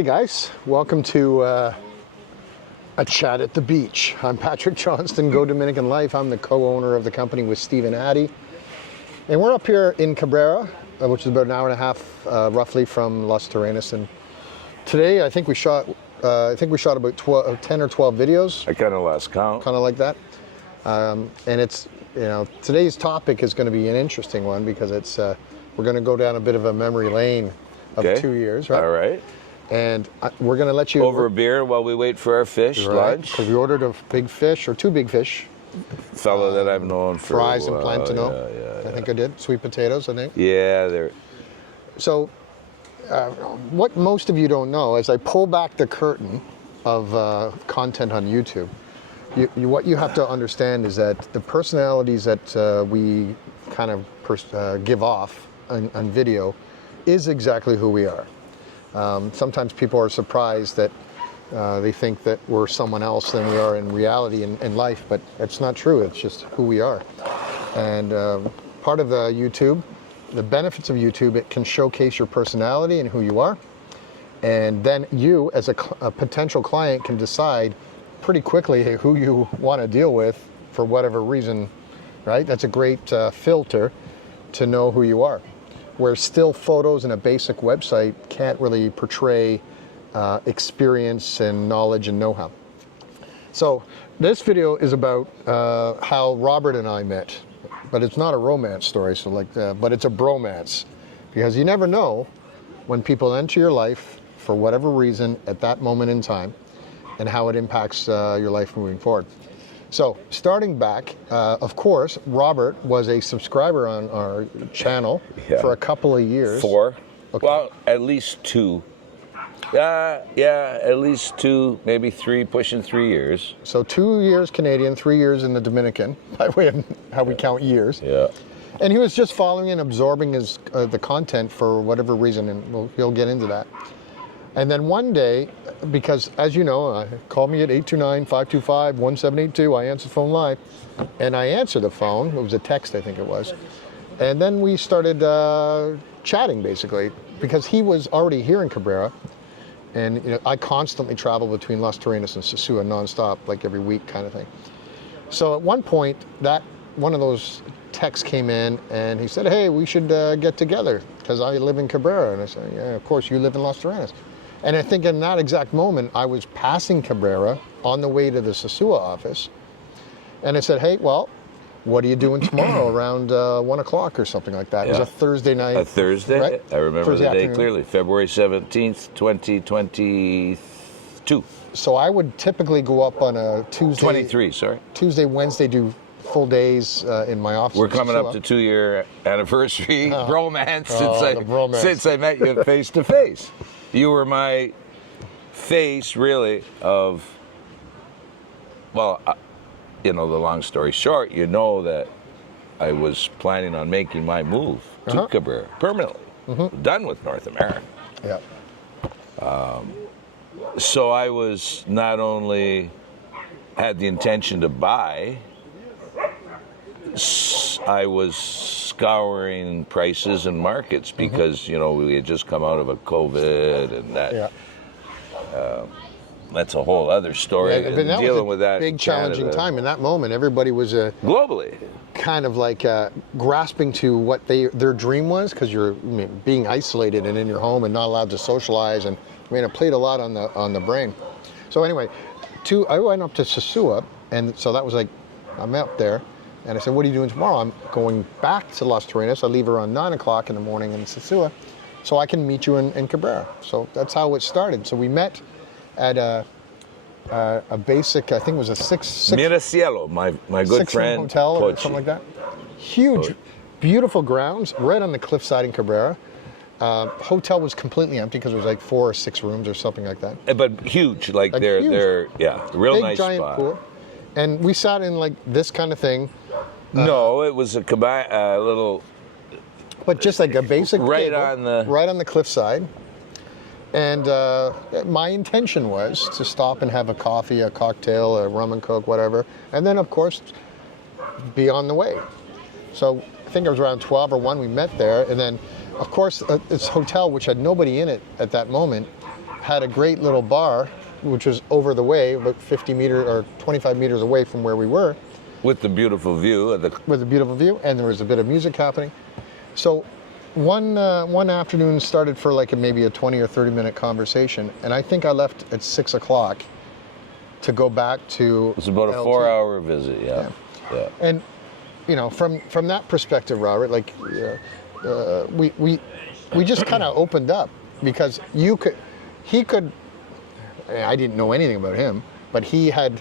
Hey guys, welcome to a chat at the beach. I'm Patrick Johnston, Go Dominican Life. I'm the co-owner of the company with Steve and Hattie. And we're up here in Cabrera, which is about an hour and a half roughly from Las Terrenas. And today I think we shot about 10 or 12 videos. I kind of lost count. Kind of like that. And it's, today's topic is going to be an interesting one because it's we're going to go down a bit of a memory lane of 2 years, right? All right. And we're going to let you... Over a beer while we wait for our fish, lunch. Because we ordered a big fish, or two big fish. Fellow that I've known for fries and plantain. I think I did. Sweet potatoes, I think. Yeah, they're... So, what most of you don't know, as I pull back the curtain of content on YouTube, what you have to understand is that the personalities that we kind of give off on video is exactly who we are. Sometimes people are surprised that they think that we're someone else than we are in reality in life, but it's not true. It's just who we are. And part of the YouTube, the benefits of YouTube, it can showcase your personality and who you are. And then you, as a potential client, can decide pretty quickly who you want to deal with for whatever reason, right? That's a great filter to know who you are. Where still photos and a basic website can't really portray experience and knowledge and know-how. So this video is about how Robert and I met, but it's not a romance story, but it's a bromance, because you never know when people enter your life for whatever reason at that moment in time and how it impacts your life moving forward. So starting back, of course, Robert was a subscriber on our channel for a couple of years. 4. Okay. Well, at least 2. At least 2, maybe 3, pushing 3 years. So 2 years Canadian, 3 years in the Dominican, by way of how we count years. Yeah. And he was just following and absorbing the content for whatever reason, and he'll get into that. And then one day, because as you know, call me at 829-525-1782. I answer the phone live. And I answered the phone. It was a text, I think it was. And then we started chatting, basically, because he was already here in Cabrera. And I constantly travel between Las Terrenas and Sosua nonstop, like every week kind of thing. So at one point, one of those texts came in, and he said, hey, we should get together, because I live in Cabrera. And I said, yeah, of course, you live in Las Terrenas. And I think in that exact moment, I was passing Cabrera on the way to the Sosua office. And I said, hey, well, what are you doing tomorrow around 1 o'clock or something like that? Yeah. It was a Thursday night. A Thursday? Right? I remember Thursday the day clearly, February 17th, 2022. So I would typically go up on a Tuesday. 23, sorry. Tuesday, Wednesday, do full days in my office. We're coming up to 2-year anniversary bromance since I met you face to face. You were my face, really, of, well, the long story short, that I was planning on making my move to Cabrera permanently. Done with North America. Yeah. So I was not only had the intention to buy, I was scouring prices and markets because, we had just come out of a COVID and that. Yeah. That's a whole other story. Yeah, but that dealing with that big challenging time. In that moment, everybody was globally kind of like grasping to what their dream was, because you're being isolated and in your home and not allowed to socialize, and it played a lot on the brain. So anyway, I went up to Sosua, and so that was like, I'm up there. And I said, what are you doing tomorrow? I'm going back to Las Terrenas. I leave around 9 o'clock in the morning in Sosua, so I can meet you in Cabrera. So that's how it started. So we met at a basic, I think it was a six Miracielo, my good friend, hotel or something like that. Huge, beautiful grounds right on the cliffside in Cabrera. Hotel was completely empty because it was like 4 or 6 rooms or something like that. But huge, like they're real big, nice giant spot. Pool. And we sat in like this kind of thing. No, it was a little. But just like a basic right table, on the cliffside. And my intention was to stop and have a coffee, a cocktail, a rum and coke, whatever. And then, of course, be on the way. So I think it was around 12 or 1 we met there. And then, of course, this hotel, which had nobody in it at that moment, had a great little bar, which was over the way, about 50 meters or 25 meters away from where we were. With the beautiful view of the... With a beautiful view, and there was a bit of music happening. So one afternoon started for like maybe a 20 or 30 minute conversation, and I think I left at 6 o'clock to go back to... It's about a LT. 4-hour visit, yeah. And, you know, from that perspective, Robert, like, we just kind of opened up, because he could, I didn't know anything about him, but he had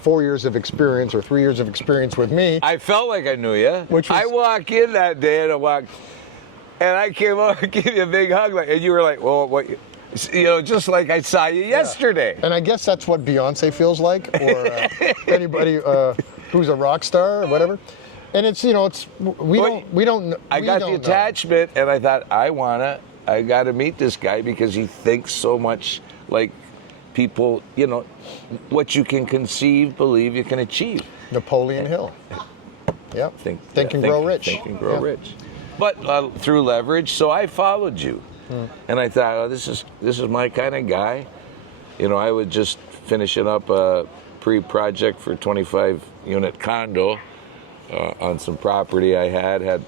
4 years of experience or 3 years of experience with me. I felt like I knew you. Which was, I walk in that day and I came over and gave you a big hug, and you were like, well, what, you know, just like I saw you yesterday. And I guess that's what Beyonce feels like, or anybody who's a rock star or whatever. And it's, you know, we don't. I got the attachment, and I thought, I got to meet this guy, because he thinks so much like people, you know, what you can conceive, believe you can achieve. Napoleon Hill. Yep. Think and grow rich. Think and grow rich. But through leverage, so I followed you. And I thought, oh, this is my kind of guy. You know, I was just finishing up a pre-project for 25-unit condo on some property I had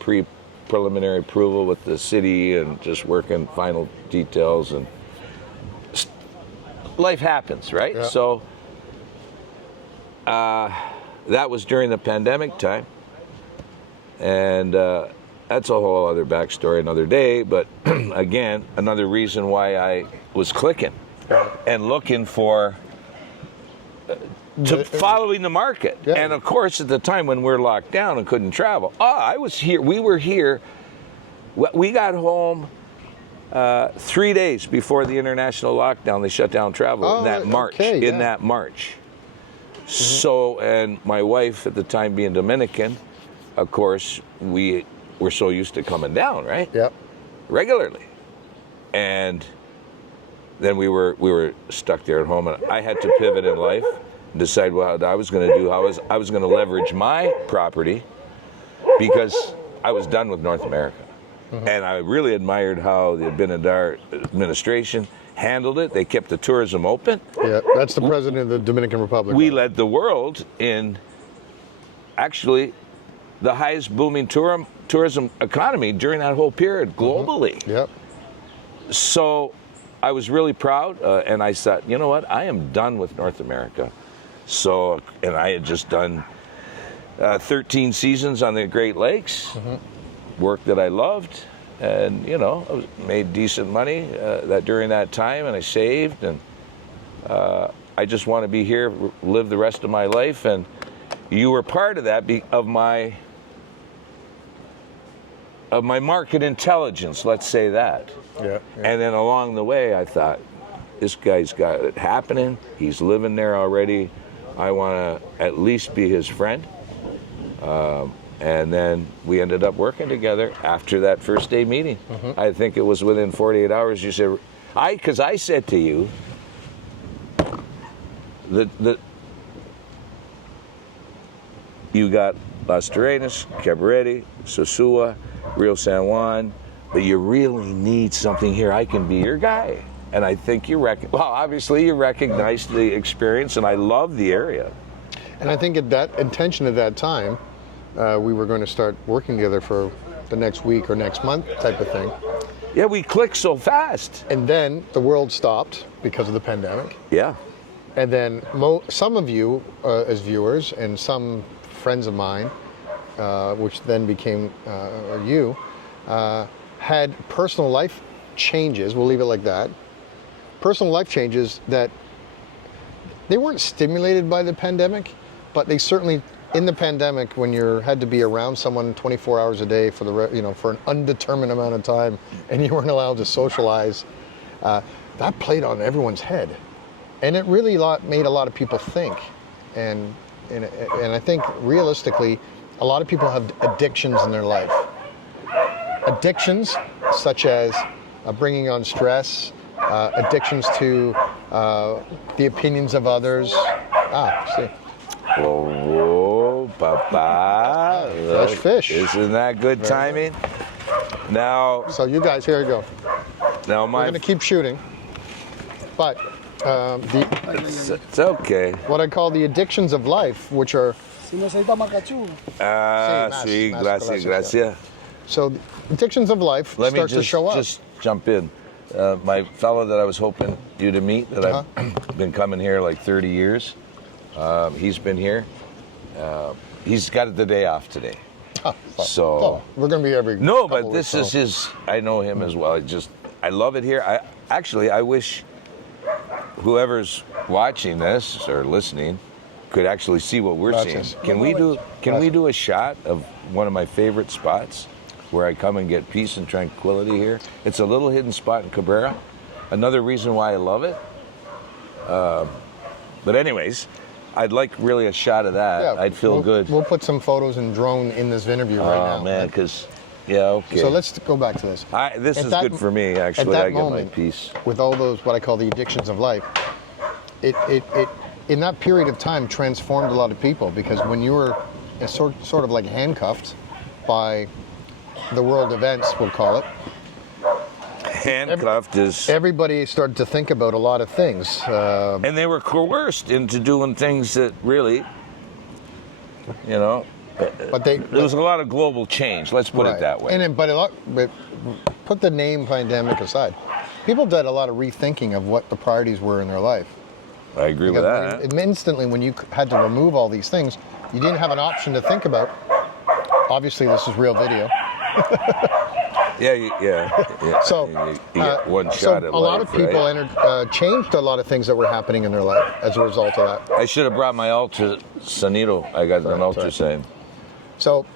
preliminary approval with the city, and just working final details, and life happens, right? Yeah. So that was during the pandemic time, and that's a whole other backstory another day, but again, another reason why I was clicking and looking for following the market. Yeah. And of course, at the time when we were locked down and couldn't travel, I was here. We were here. We got home 3 days before the international lockdown. They shut down travel in that March. Okay, in that March. So, and my wife at the time being Dominican, of course, we were so used to coming down, right? Yep. Regularly. And then we were stuck there at home, and I had to pivot in life and decide what I was going to do. I was going to leverage my property, because I was done with North America. And I really admired how the Abinadar administration handled it. They kept the tourism open. Yeah, that's the president of the Dominican Republic. We led the world in actually the highest booming tourism economy during that whole period globally. Yep. So I was really proud, and I thought, you know what, I am done with North America. So, and I had just done 13 seasons on the Great Lakes, work that I loved, and, you know, I made decent money during that time, and I saved, and I just want to be here, live the rest of my life, and you were part of that, of my market intelligence, let's say that. Yeah. And then along the way, I thought, this guy's got it happening. He's living there already. I want to at least be his friend. And then we ended up working together after that first day meeting. I think it was within 48 hours. You said, because I said to you, you got Las Terrenas, Cabrera, Sosua, Rio San Juan, but you really need something here. I can be your guy. And I think obviously you recognized the experience, and I love the area. And I think at that intention at that time, we were going to start working together for the next week or next month type of thing. Yeah, we clicked so fast. And then the world stopped because of the pandemic. Yeah. And then some of you as viewers, and some friends of mine, which then became you, had personal life changes, we'll leave it like that, personal life changes that they weren't stimulated by the pandemic, but they certainly, in the pandemic, when you had to be around someone 24 hours a day for for an undetermined amount of time, and you weren't allowed to socialize, that played on everyone's head, and it really made a lot of people think, and I think realistically, a lot of people have addictions in their life. Addictions such as bringing on stress, addictions to the opinions of others. See. Oh, papa. Fresh fish. Isn't that good timing? Now. So you guys, here you go. Now we're going to keep shooting. But It's okay. what I call the addictions of life, which are Si necesita macachu. Sí, más gracias, gracias, gracias. so addictions of life Let me start to show up. just jump in. My fellow that I was hoping you to meet, that I've been coming here like 30 years, he's been here. He's got the day off today. So we're going to be every no, couple but this weeks, is his. I know him as well. I love it here. I wish whoever's watching this or listening could actually see what we're seeing. Can we do a shot of one of my favorite spots where I come and get peace and tranquility here? It's a little hidden spot in Cabrera. Another reason why I love it. But anyways, I'd like really a shot of that. Yeah, I'd feel good. We'll put some photos and drone in this interview right now. Oh man, because okay. So let's go back to this. This is good for me actually. At that I get moment, my peace. with all those what I call the addictions of life, it in that period of time transformed a lot of people, because when you were sort of like handcuffed by the world events, we'll call it. Handcuffed is. Everybody started to think about a lot of things. And they were coerced into doing things that really, but there was a lot of global change. Let's put it that way. But put the name pandemic aside, people did a lot of rethinking of what the priorities were in their life. I agree with that. Instantly, when you had to remove all these things, you didn't have an option to think about. Obviously, this is real video. Yeah. So you get one shot at a lot of life, people right? changed a lot of things that were happening in their life as a result of that. I should have brought my ultrasonido. I got an ultrasound. So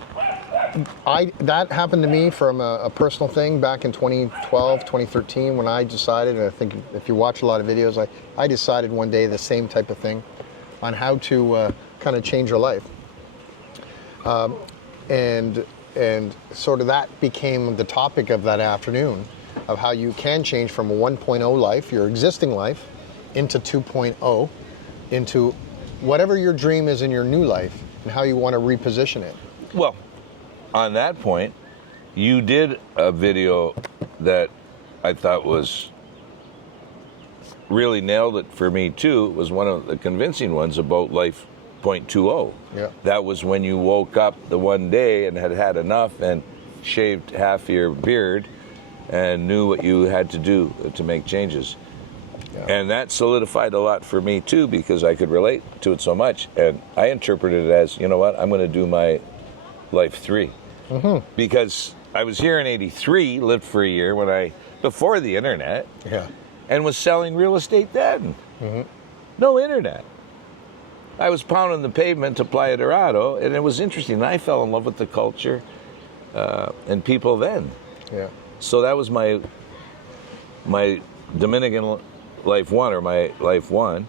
that happened to me from a personal thing back in 2012, 2013, when I decided, and I think if you watch a lot of videos, I decided one day the same type of thing on how to kind of change your life. And sort of that became the topic of that afternoon, of how you can change from a 1.0 life, your existing life, into 2.0, into whatever your dream is in your new life, and how you want to reposition it. Well, on that point, you did a video that I thought was really nailed it for me too. It was one of the convincing ones about life 0.20. Yeah. That was when you woke up the one day and had enough and shaved half your beard and knew what you had to do to make changes. Yeah. And that solidified a lot for me too, because I could relate to it so much. And I interpreted it as, you know what, I'm going to do my life 3. Mm-hmm. Because I was here in '83, lived for a year before the internet, and was selling real estate then. Mm-hmm. No internet. I was pounding the pavement to Playa Dorado, and it was interesting. I fell in love with the culture and people then. Yeah. So that was my Dominican life 1, or my life 1,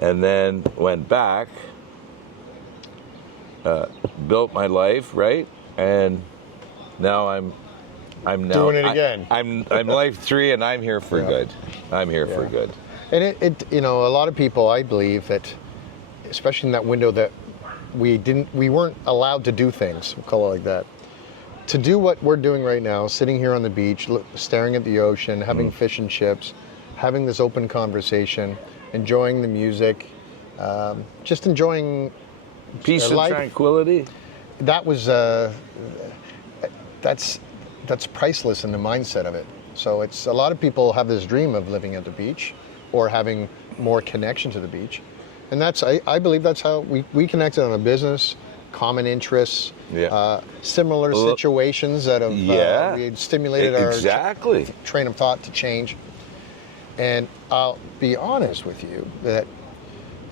and then went back, built my life, right, and now I'm now doing it again. I'm life 3, and I'm here for good. I'm here for good. And it a lot of people, I believe that, especially in that window that we weren't allowed to do things, we'll call it like that. To do what we're doing right now, sitting here on the beach, staring at the ocean, having fish and chips, having this open conversation, enjoying the music, just enjoying peace and tranquility. That was that's priceless in the mindset of it. So it's a lot of people have this dream of living at the beach or having more connection to the beach. And I believe that's how we connected on a business, common interests, similar situations that have we had stimulated our train of thought to change. And I'll be honest with you that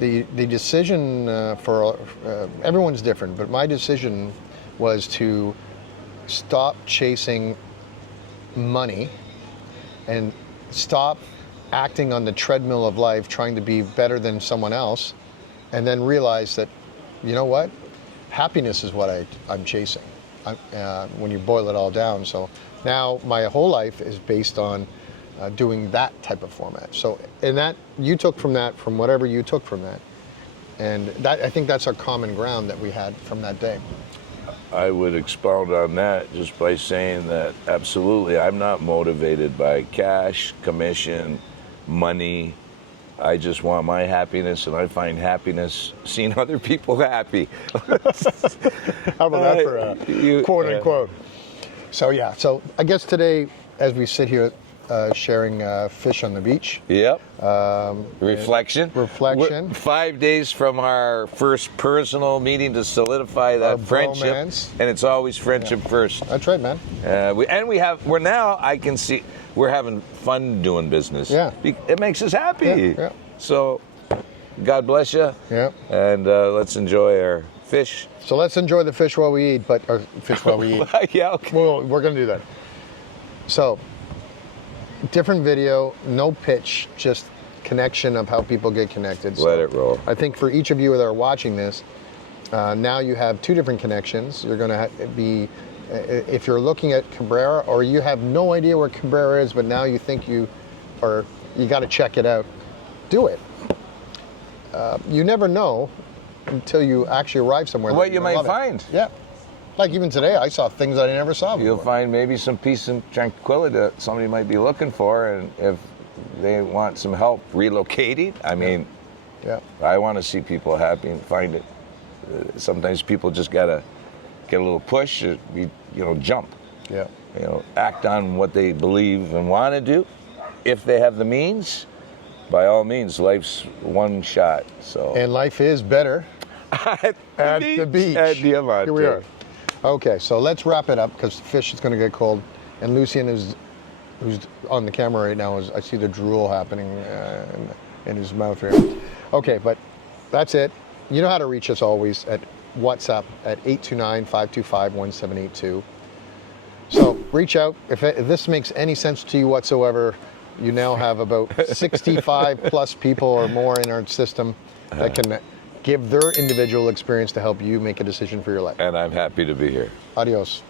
the decision for everyone's different, but my decision was to stop chasing money and stop acting on the treadmill of life, trying to be better than someone else, and then realize that, you know what, happiness is what I'm chasing when you boil it all down. So now my whole life is based on doing that type of format. So, and that you took from that, from whatever you took from that, and that, I think that's our common ground that we had from that day. I would expound on that just by saying that absolutely, I'm not motivated by cash, commission, money, I just want my happiness, and I find happiness seeing other people happy. How about that for a quote unquote? So yeah, so I guess today, as we sit here sharing fish on the beach. Yep. Reflection. Reflection. We're 5 days from our first personal meeting to solidify that friendship, bromance. And it's always friendship first. That's right, man. We're now. I can see we're having fun doing business. Yeah. It makes us happy. Yeah. So, God bless you. Yeah. And let's enjoy our fish. So let's enjoy the fish while we eat, or fish while we eat. Yeah. Okay. Well, we're gonna do that. So, different video, no pitch, just connection of how people get connected. Let it roll. I think for each of you that are watching this, now you have two different connections. You're gonna be, if you're looking at Cabrera, or you have no idea where Cabrera is, but now you think you got to check it out, do it. You never know until you actually arrive somewhere. What you might find. Yeah. Like even today, I saw things that I never saw before. You'll find maybe some peace and tranquility that somebody might be looking for, and if they want some help relocating, I mean, yeah. I want to see people happy and find it. Sometimes people just gotta get a little push, jump. Yeah. Act on what they believe and want to do. If they have the means, by all means, life's one shot. So. And life is better at the beach. At Diamante. Here we are. Okay, so let's wrap it up because the fish is going to get cold. And Lucien who's on the camera right now, I see the drool happening in his mouth here. Okay, but that's it. You know how to reach us always at WhatsApp at 829-525-1782. So reach out. If this makes any sense to you whatsoever, you now have about 65 plus people or more in our system that can give their individual experience to help you make a decision for your life. And I'm happy to be here. Adios.